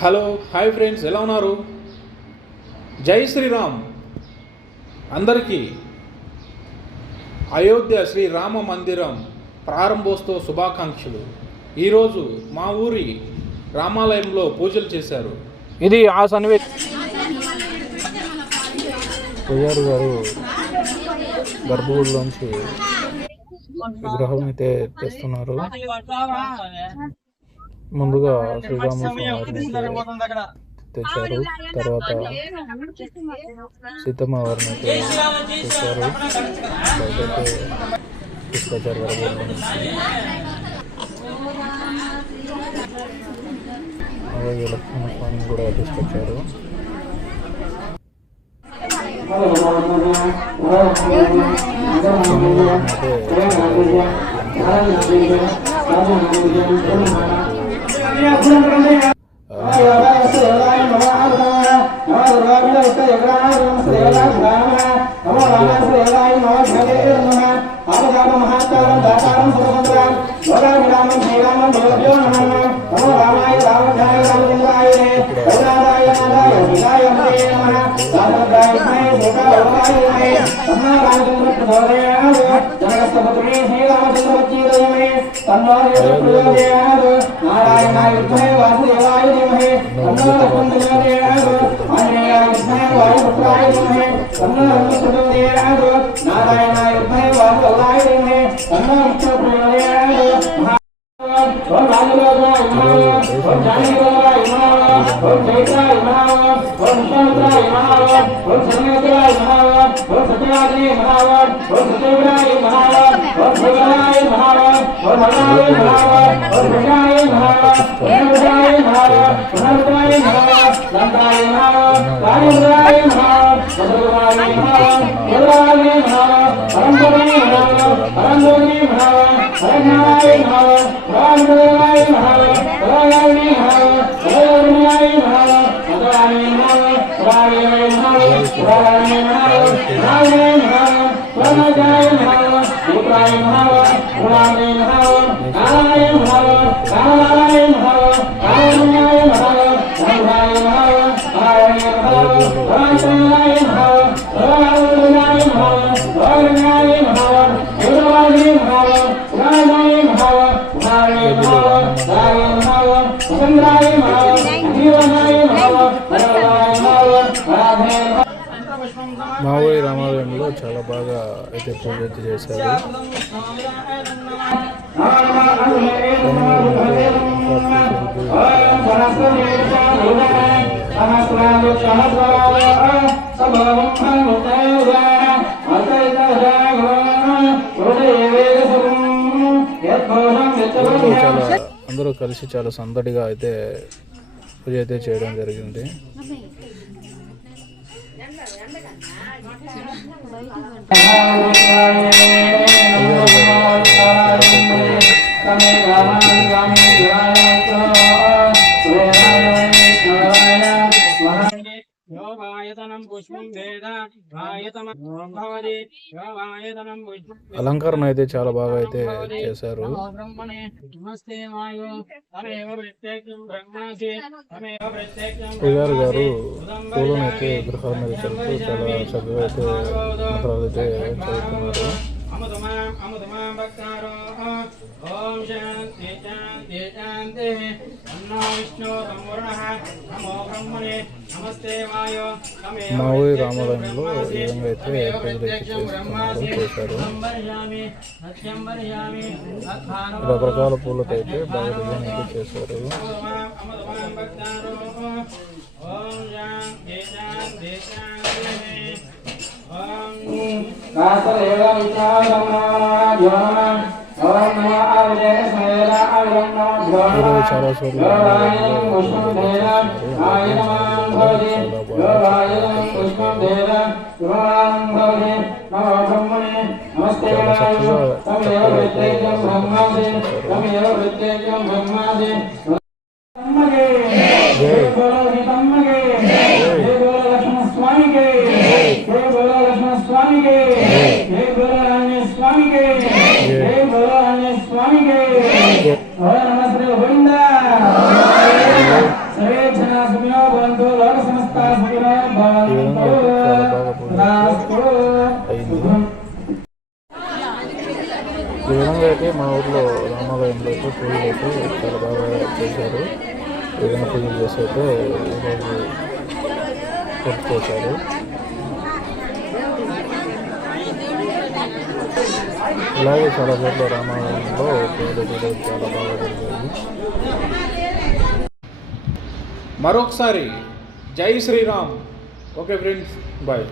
Hello hi friends, ఎలా ఉన్నారు? జై శ్రీరామ్. అందరికీ అయోధ్య శ్రీరామ మందిరం ప్రారంభోత్సవ శుభాకాంక్షలు. ఈరోజు మా ఊరి రామాలయంలో పూజలు చేశారు. ఇది ఆ సన్నివేశం. పూజారి గారు గర్భగుడిలోంచి విగ్రహం అయితే తెస్తున్నారు. ముందుగా శ్రీరామస్వామి తెచ్చారు, తర్వాత సీతమ్మ వారిని తెచ్చారు, బయటైతే తీసుకొచ్చారు గర్భగుడి నుంచి. అలాగే లక్ష్మణస్వామిని కూడా తీసుకొచ్చారు. మా ఊరి రామాలయంలో చాలా బాగా అయితే పూజ చేశారు. అందరూ కలిసి చాలా సందడిగా అయితే పూజ అయితే చేయడం జరిగింది. అలంకరణ అయితే చాలా బాగా అయితే చేశారు. పూజారి గారు పూలను అయితే విగ్రహాల మీద చదువుతూ చాలా చక్కగా అయితే మంత్రాలు అయితే చదువుతున్నారు. మా ఊరి రామాలయంలో ఈ విధంగా అయితే పూజలు చేశారు. రకరకాల పూలతో అయితే బాగా డిజైన్ అయితే చేశారు. చాలా చోట్ల నమస్తే అయితే మా ఊర్లో రామాలయంలో అయితే పూజలు అయితే చాలా బాగా చేశారు. ఏదైనా పూజలు చేసి అయితే ఈరోజు పూర్తి చేశారు. ఇలాగే చాలా చోట్ల రామాలయంలో పూజలు ఈరోజు చాలా బాగా జరిగాయి. మరొకసారి జై శ్రీరామ్. Okay friends, bye.